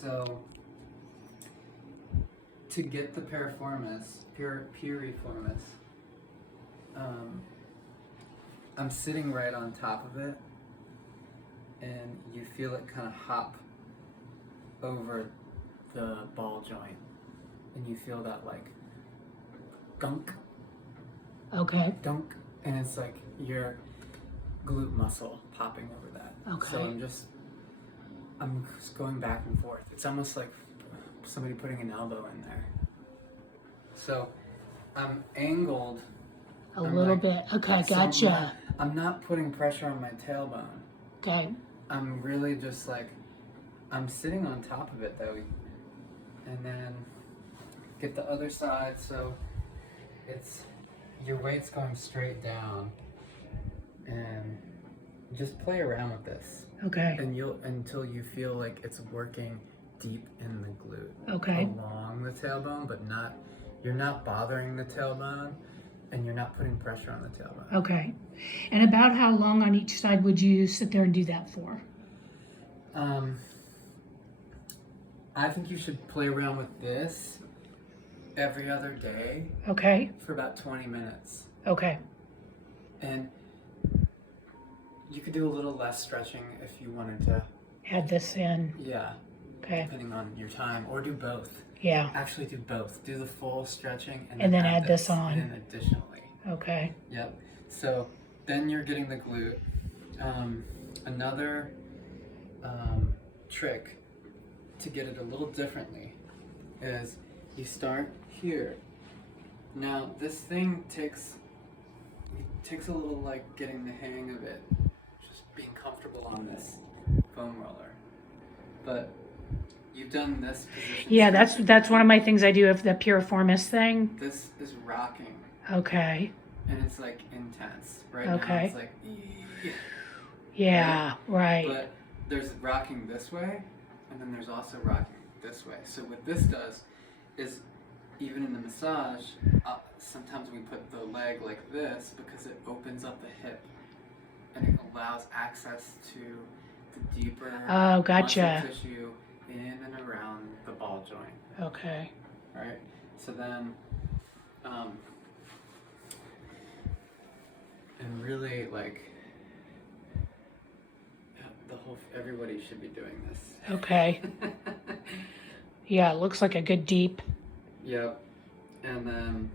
So to get the piriformis, I'm sitting right on top of it, and you feel it kind of hop over the ball joint, and you feel that like gunk, Okay. dunk, and it's like your glute muscle popping over that. Okay. So I'm just going back and forth. It's almost like somebody putting an elbow in there. So I'm angled A little bit. Okay, gotcha. I'm not putting pressure on my tailbone. Okay. I'm really just like, I'm sitting on top of it though. And then get the other side, so it's, your weight's going straight down. And just play around with this. Okay. And until you feel like it's working deep in the glute. Okay. Along the tailbone, but you're not bothering the tailbone, and you're not putting pressure on the tailbone. Okay. And about how long on each side would you sit there and do that for? I think you should play around with this every other day. Okay. For about 20 minutes. Okay. And you could do a little less stretching if you wanted to. Add this in. Yeah. Okay. Depending on your time, or do both. Yeah. Actually do both. Do the full stretching and then add this on. And then additionally. Okay. Yep. So then you're getting the glute. Another trick to get it a little differently is you start here. Now this thing takes a little like getting the hang of it, just being comfortable on this foam roller. But you've done this position. Yeah, that's one of my things I do of the piriformis thing. This is rocking. Okay. And it's like intense. Right Okay. now it's like yeah, right. But there's rocking this way, and then there's also rocking this way. So what this does is, even in the massage, sometimes we put the leg like this because it opens up the hip and it allows access to the deeper gotcha. muscle tissue in and around the ball joint. Okay. All right. So then, and really like, everybody should be doing this. Okay. Yeah, it looks like a good deep. Yep. And then,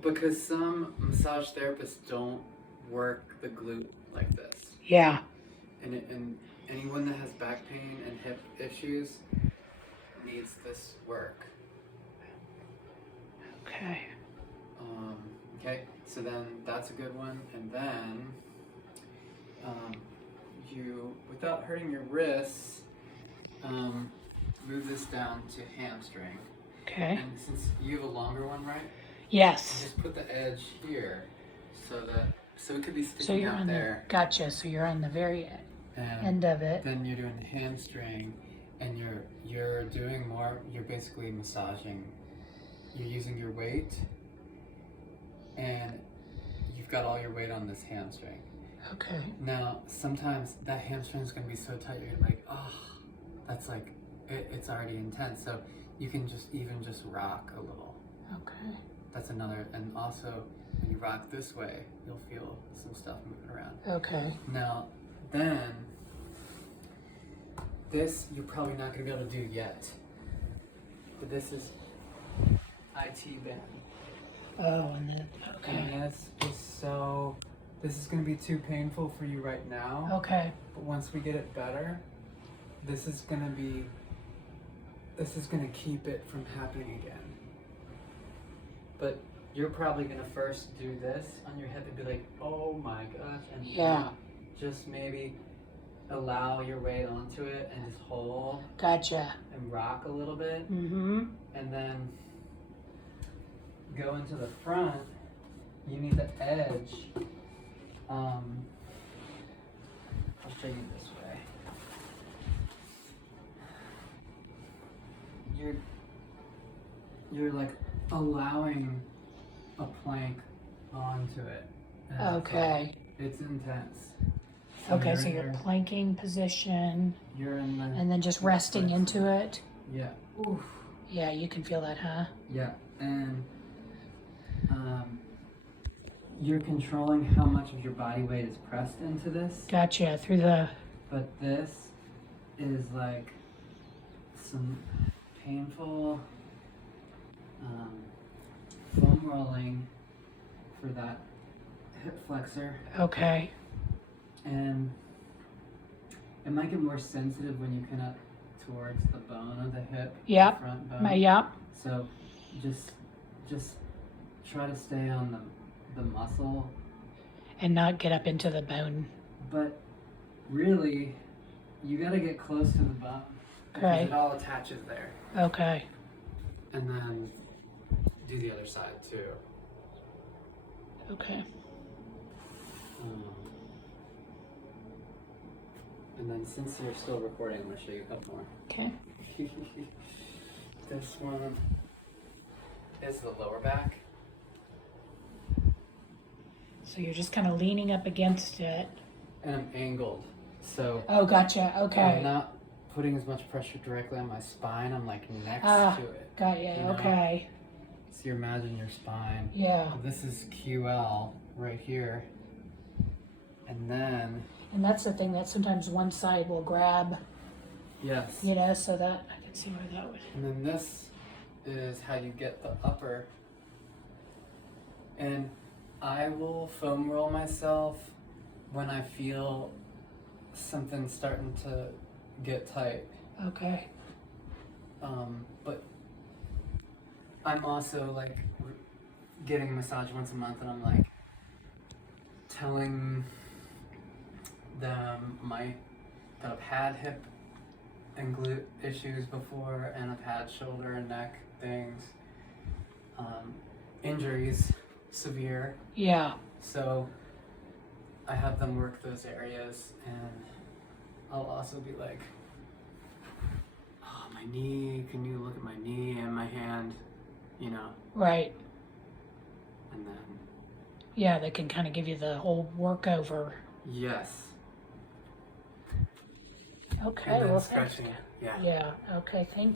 because some massage therapists don't work the glute like this. Yeah. And anyone that has back pain and hip issues needs this work. Okay. Okay, so then that's a good one. And then you, without hurting your wrists, move this down to hamstring. Okay. And since you have a longer one, right? Yes. Just put the edge here, so it could be sticking So you're out on there. Gotcha. So you're on the very end of it. Then you're doing the hamstring, and you're doing more. You're basically massaging. You're using your weight, and you've got all your weight on this hamstring. Okay. Now, sometimes that hamstring is going to be so tight, you're like, oh, that's like, it's already intense. So you can just rock a little. Okay. That's another, and also when you rock this way, you'll feel some stuff moving around. Okay. Now, then, this you're probably not going to be able to do yet. But this is IT band. Oh, and then, okay. And this is going to be too painful for you right now. Okay. But once we get it better, this is going to keep it from happening again. But you're probably going to first do this on your hip and be like, oh my gosh. And yeah. Just maybe allow your weight onto it and just hold. Gotcha. And rock a little bit. Mm-hmm. And then go into the front. You need the edge. I'll show you this way. You're like allowing a plank onto it. Okay. It's intense. Okay, you're so in you're your- planking position You're in the. and then just resting into it. Yeah. Oof. Yeah, you can feel that, huh? Yeah, and you're controlling how much of your body weight is pressed into this, Gotcha. Through the, but this is like some painful foam rolling for that hip flexor, okay. and it might get more sensitive when you connect towards the bone of the hip, Yep. the front bone. Yep. So just try to stay on the muscle, And not get up into the bone. but really you got to get close to the bone because Okay. it all attaches there. Okay. And then do the other side too. Okay. And then since you're still recording, I'm going to show you a couple more. Okay. This one is the lower back. So you're just kind of leaning up against it. And I'm angled. So Oh, gotcha. I'm Okay. not putting as much pressure directly on my spine. I'm like next Ah, to it. got you. You know? Okay. So you imagine your spine. Yeah. This is QL right here. And then, And that's the thing that sometimes one side will grab, yes. you know, so that I can see where that would. And then this is how you get the upper. And I will foam roll myself when I feel something starting to get tight. Okay. But I'm also like getting a massage once a month, and I'm like telling them that I've had hip and glute issues before, and I've had shoulder and neck things, injuries, severe. Yeah. So I have them work those areas, and I'll also be like, oh, my knee, can you look at my knee and my hand, you know, Right. and then, Yeah, they can kind of give you the whole workover. yes. Okay. And then Well, thanks. stretching, yeah. Yeah. Okay. Thank